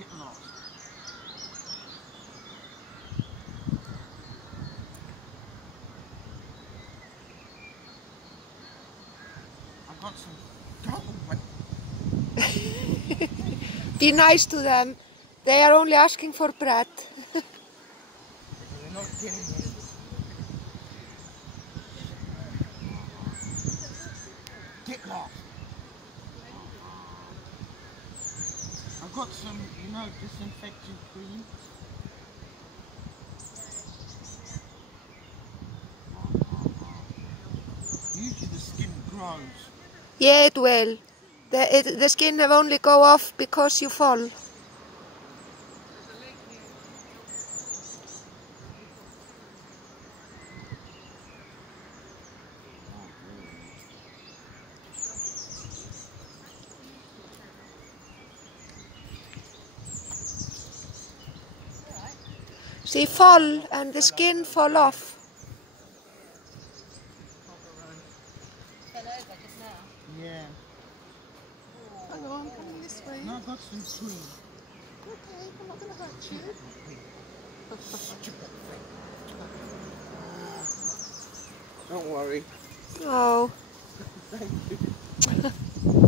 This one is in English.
Get lost. I've got some Be nice to them. They are only asking for bread. They're not getting it. Get lost. I've got some, disinfectant cream. Usually the skin grows. Yeah, it will. The skin will only go off because you fall. She fall and the skin fall off. Yeah. Hang on, I'm coming this way. No, I've got some cream. Okay, I'm not going to hurt you. Don't worry. Oh. Thank you.